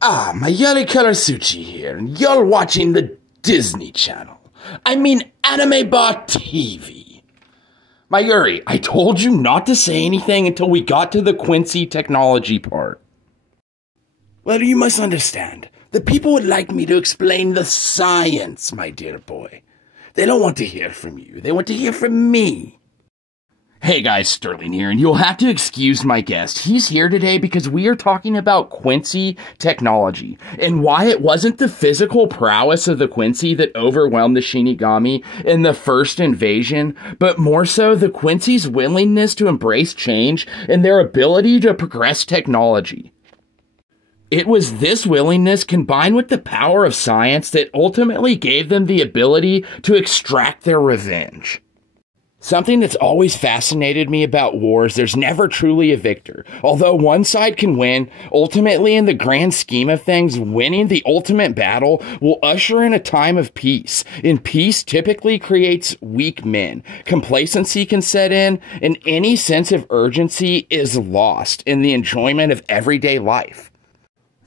Mayuri Karasuchi here, and you're watching the Disney Channel. I mean Anime Bar TV. Mayuri, I told you not to say anything until we got to the Quincy Technology part. Well, you must understand. The people would like me to explain the science, my dear boy. They don't want to hear from you. They want to hear from me. Hey guys, Sterling here, and you'll have to excuse my guest. He's here today because we are talking about Quincy Technology and why it wasn't the physical prowess of the Quincy that overwhelmed the Shinigami in the first invasion, but more so the Quincy's willingness to embrace change and their ability to progress technology. It was this willingness combined with the power of science that ultimately gave them the ability to extract their revenge. Something that's always fascinated me about wars, there's never truly a victor. Although one side can win, ultimately in the grand scheme of things, winning the ultimate battle will usher in a time of peace. And peace typically creates weak men. Complacency can set in, and any sense of urgency is lost in the enjoyment of everyday life.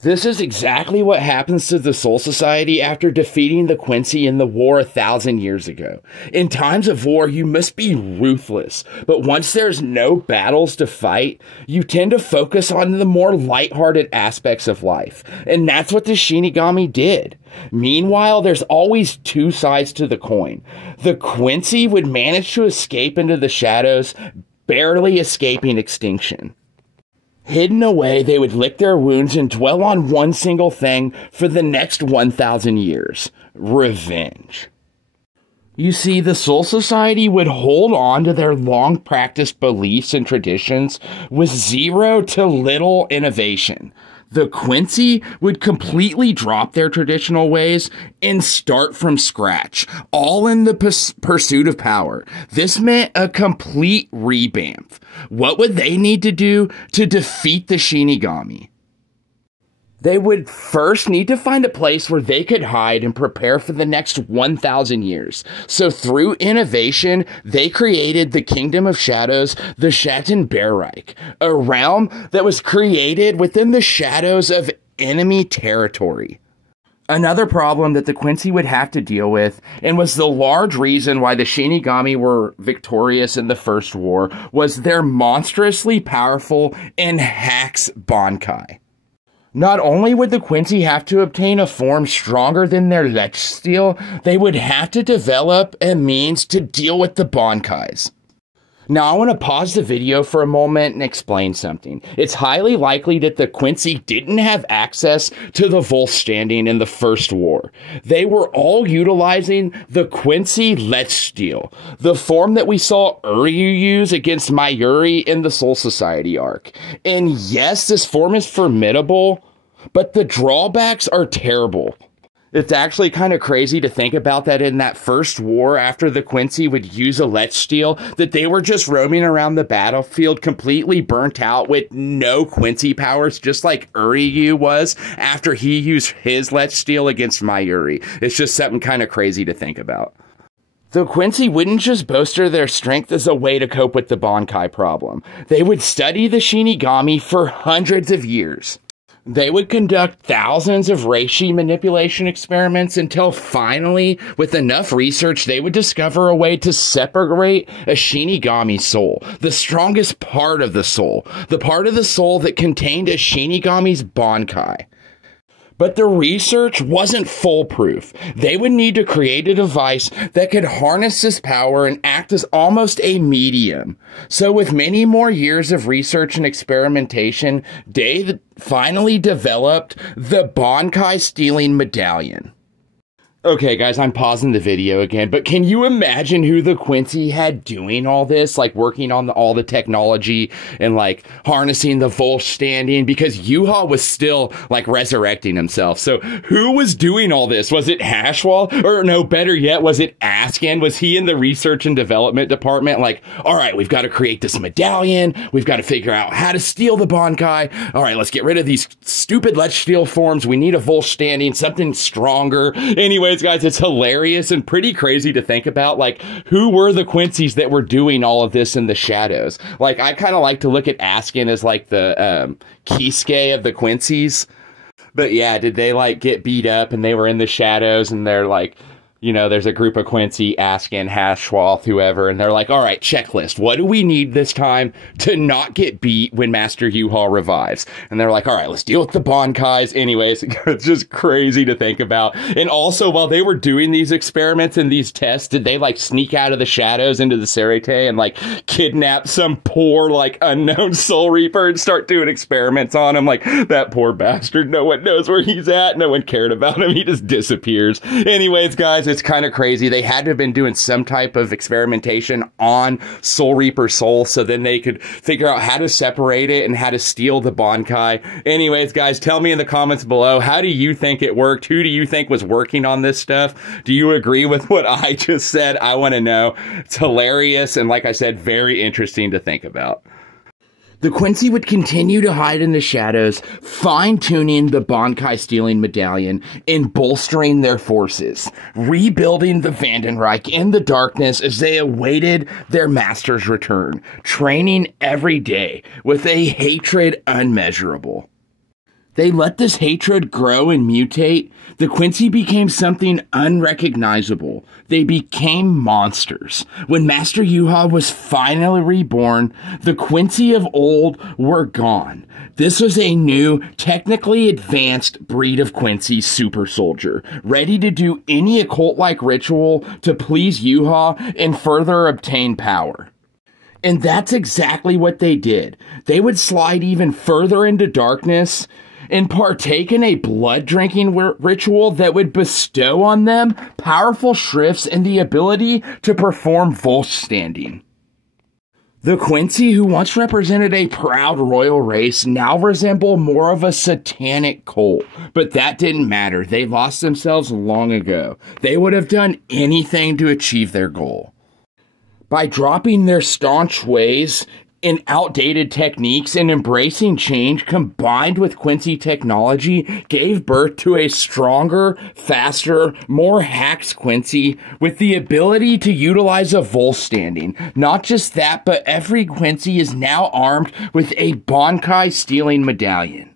This is exactly what happens to the Soul Society after defeating the Quincy in the war 1,000 years ago. In times of war, you must be ruthless, but once there's no battles to fight, you tend to focus on the more lighthearted aspects of life, and that's what the Shinigami did. Meanwhile, there's always two sides to the coin. The Quincy would manage to escape into the shadows, barely escaping extinction. Hidden away, they would lick their wounds and dwell on one single thing for the next 1,000 years. Revenge. You see, the Soul Society would hold on to their long-practiced beliefs and traditions with zero to little innovation. The Quincy would completely drop their traditional ways and start from scratch, all in the pursuit of power. This meant a complete revamp. What would they need to do to defeat the Shinigami? They would first need to find a place where they could hide and prepare for the next 1,000 years. So through innovation, they created the Kingdom of Shadows, the Schattenbereich, a realm that was created within the shadows of enemy territory. Another problem that the Quincy would have to deal with, and was the large reason why the Shinigami were victorious in the First War, was their monstrously powerful and hacks Bankai. Not only would the Quincy have to obtain a form stronger than their Lech Steel, they would have to develop a means to deal with the Bankais. Now I want to pause the video for a moment and explain something. It's highly likely that the Quincy didn't have access to the Volstanding in the First War. They were all utilizing the Quincy Lech Steel, the form that we saw Uryu use against Mayuri in the Soul Society arc. And yes, this form is formidable, but the drawbacks are terrible. It's actually kind of crazy to think about that in that first war after the Quincy would use a Lech Steel, that they were just roaming around the battlefield completely burnt out with no Quincy powers, just like Uryu was after he used his Lech Steel against Mayuri. It's just something kind of crazy to think about. The Quincy wouldn't just bolster their strength as a way to cope with the Bankai problem. They would study the Shinigami for hundreds of years. They would conduct thousands of reishi manipulation experiments until finally, with enough research, they would discover a way to separate a Shinigami soul, the strongest part of the soul, the part of the soul that contained a Shinigami's Bankai. But the research wasn't foolproof. They would need to create a device that could harness this power and act as almost a medium. So with many more years of research and experimentation, they finally developed the Bankai Stealing Medallion. Okay, guys, I'm pausing the video again, but can you imagine who the Quincy had doing all this? Like, working on all the technology and, like, harnessing the Volstanding? Because Yuha was still, like, resurrecting himself. So, who was doing all this? Was it Hashwall? Or, no, better yet, was it Askin? Was he in the research and development department? Like, all right, we've got to create this medallion. We've got to figure out how to steal the Bankai. All right, let's get rid of these stupid Lech Steel forms. We need a Volstanding, something stronger. Anyways, guys, it's hilarious and pretty crazy to think about, like, who were the Quincy's that were doing all of this in the shadows? Like, I kind of like to look at Askin as, like, the Kisuke of the Quincy's. But yeah, did they like get beat up and they were in the shadows and they're like, you know, there's a group of Quincy, Askin, Hashwath, whoever, and they're like, all right, checklist. What do we need this time to not get beat when Master U-Ha revives? And they're like, all right, let's deal with the Bankais. Anyways, it's just crazy to think about. And also, while they were doing these experiments and these tests, did they like sneak out of the shadows into the Serete and like kidnap some poor, like unknown Soul Reaper and start doing experiments on him? Like, that poor bastard, no one knows where he's at. No one cared about him. He just disappears. Anyways, guys, it's kind of crazy. They had to have been doing some type of experimentation on Soul Reaper Soul so then they could figure out how to separate it and how to steal the Bankai. Anyways, guys, tell me in the comments below, how do you think it worked? Who do you think was working on this stuff? Do you agree with what I just said? I want to know. It's hilarious and, like I said, very interesting to think about. The Quincy would continue to hide in the shadows, fine-tuning the Bankai stealing medallion and bolstering their forces, rebuilding the Vandenreich in the darkness as they awaited their master's return, training every day with a hatred unmeasurable. They let this hatred grow and mutate. The Quincy became something unrecognizable. They became monsters. When Master U-Ha was finally reborn, the Quincy of old were gone. This was a new, technically advanced breed of Quincy super soldier, ready to do any occult-like ritual to please U-Ha and further obtain power. And that's exactly what they did. They would slide even further into darkness and partake in a blood-drinking ritual that would bestow on them powerful shrifts and the ability to perform Volk-standing. The Quincy, who once represented a proud royal race, now resemble more of a satanic cult. But that didn't matter. They lost themselves long ago. They would have done anything to achieve their goal. By dropping their staunch ways and outdated techniques and embracing change combined with Quincy technology gave birth to a stronger, faster, more hacked Quincy with the ability to utilize a Volk-standing. Not just that, but every Quincy is now armed with a Bankai stealing medallion.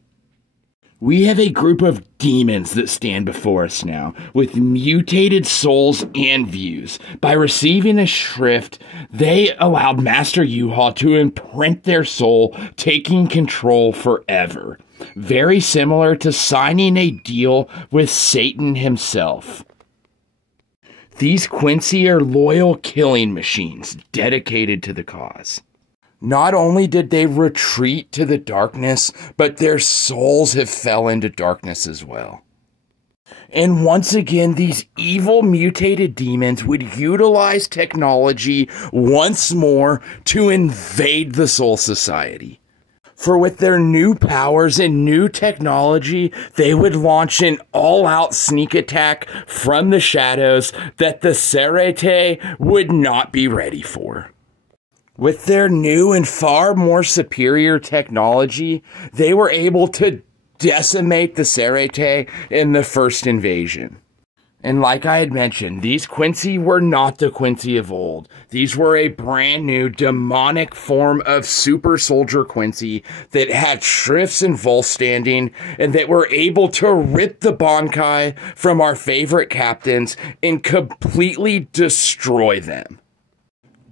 We have a group of demons that stand before us now, with mutated souls and views. By receiving a shrift, they allowed Master U-Ha to imprint their soul, taking control forever. Very similar to signing a deal with Satan himself. These Quincy are loyal killing machines, dedicated to the cause. Not only did they retreat to the darkness, but their souls have fell into darkness as well. And once again, these evil mutated demons would utilize technology once more to invade the Soul Society. For with their new powers and new technology, they would launch an all-out sneak attack from the shadows that the Serete would not be ready for. With their new and far more superior technology, they were able to decimate the Serete in the first invasion. And like I had mentioned, these Quincy were not the Quincy of old. These were a brand new demonic form of super soldier Quincy that had shrifts and Volk-standing and that were able to rip the Bankai from our favorite captains and completely destroy them.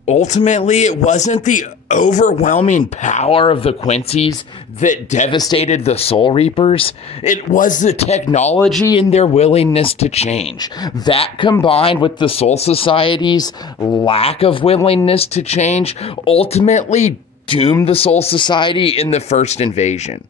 Ultimately, it wasn't the overwhelming power of the Quincy's that devastated the Soul Reapers. It was the technology and their willingness to change. That combined with the Soul Society's lack of willingness to change ultimately doomed the Soul Society in the first invasion.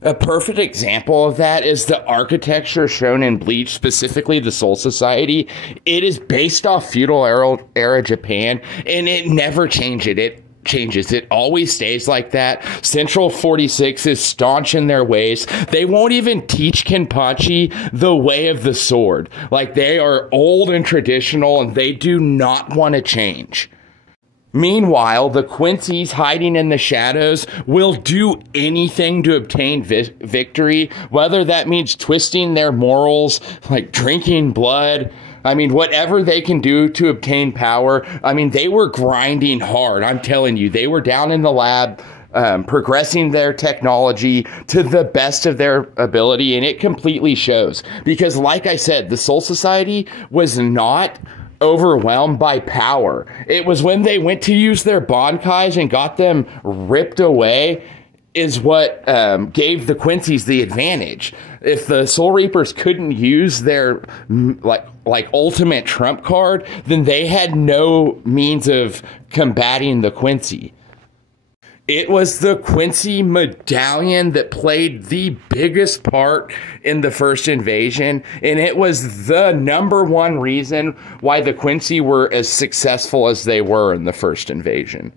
A perfect example of that is the architecture shown in Bleach, specifically the Soul Society. It is based off feudal era Japan, and it never changes. It always stays like that. Central 46 is staunch in their ways. They won't even teach Kenpachi the way of the sword. Like, they are old and traditional, and they do not want to change. Meanwhile, the Quincy's hiding in the shadows will do anything to obtain victory, whether that means twisting their morals, like drinking blood. I mean, whatever they can do to obtain power. I mean, they were grinding hard. I'm telling you, they were down in the lab progressing their technology to the best of their ability, and it completely shows. Because like I said, the Soul Society was not overwhelmed by power. It was when they went to use their Bankais and got them ripped away is what gave the Quincy's the advantage. If the Soul Reapers couldn't use their like ultimate trump card, then they had no means of combating the Quincy. It was the Quincy medallion that played the biggest part in the first invasion, and it was the #1 reason why the Quincy were as successful as they were in the first invasion.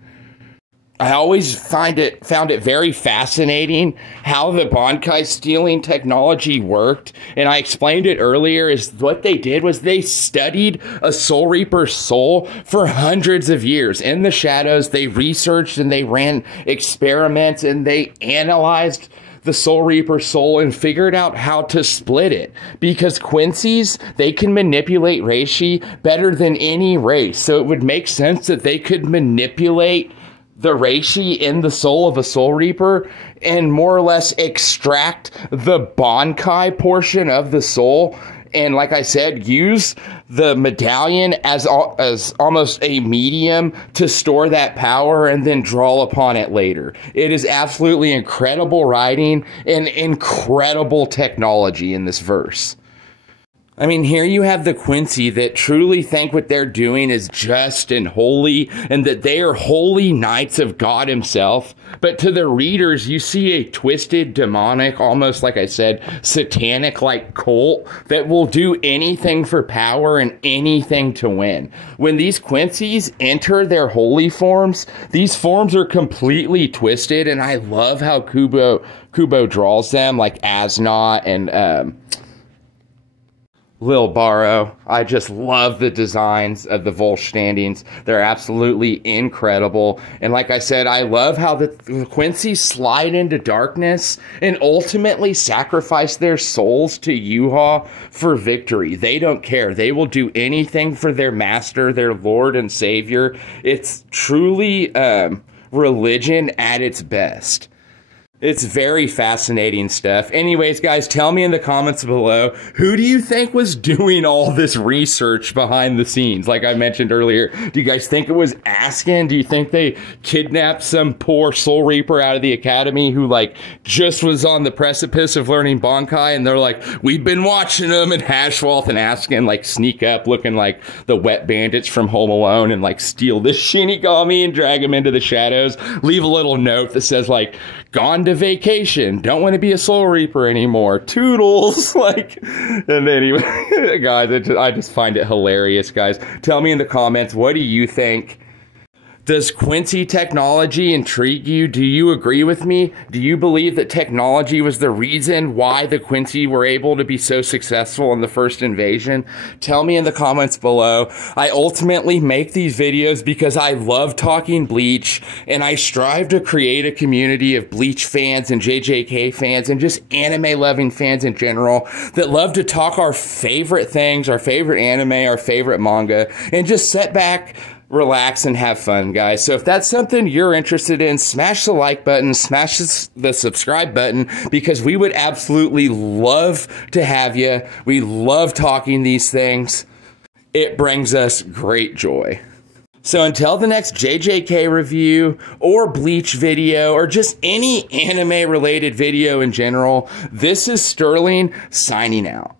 I always found it very fascinating how the Bankai stealing technology worked, and I explained it earlier. Is what they did was they studied a Soul Reaper's soul for hundreds of years in the shadows. They researched and they ran experiments and they analyzed the Soul Reaper's soul and figured out how to split it, because Quincy's, they can manipulate reishi better than any race, so it would make sense that they could manipulate the reishi in the soul of a Soul Reaper and more or less extract the Bankai portion of the soul, and like I said, use the medallion as almost a medium to store that power and then draw upon it later. It is absolutely incredible writing and incredible technology in this verse. I mean, here you have the Quincy that truly think what they're doing is just and holy, and that they are holy knights of God himself. But to the readers, you see a twisted, demonic, almost like I said, satanic-like cult that will do anything for power and anything to win. When these Quincy's enter their holy forms, these forms are completely twisted, and I love how Kubo draws them, like Asnot and Lil Barrow. I just love the designs of the Volstandings. They're absolutely incredible. And like I said, I love how the Quincy slide into darkness and ultimately sacrifice their souls to Yuha for victory. They don't care. They will do anything for their master, their Lord and Savior. It's truly religion at its best. It's very fascinating stuff. Anyways, guys, tell me in the comments below, who do you think was doing all this research behind the scenes? Like I mentioned earlier, do you guys think it was Askin? Do you think they kidnapped some poor Soul Reaper out of the academy who like just was on the precipice of learning Bankai, and they're like, we've been watching them, and Hashwalth and Askin like sneak up looking like the wet bandits from Home Alone and like steal this Shinigami and drag him into the shadows, leave a little note that says like, gone to vacation, don't want to be a Soul Reaper anymore, toodles. Like, and anyway, guys, I just find it hilarious. Guys, tell me in the comments, what do you think? Does Quincy technology intrigue you? Do you agree with me? Do you believe that technology was the reason why the Quincy were able to be so successful in the first invasion? Tell me in the comments below. I ultimately make these videos because I love talking Bleach, and I strive to create a community of Bleach fans and JJK fans and just anime-loving fans in general that love to talk our favorite things, our favorite anime, our favorite manga, and just sit back, relax, and have fun, guys. So if that's something you're interested in, smash the like button, smash the subscribe button, because we would absolutely love to have you. We love talking these things. It brings us great joy. So until the next JJK review or Bleach video or just any anime related video in general, this is Sterling signing out.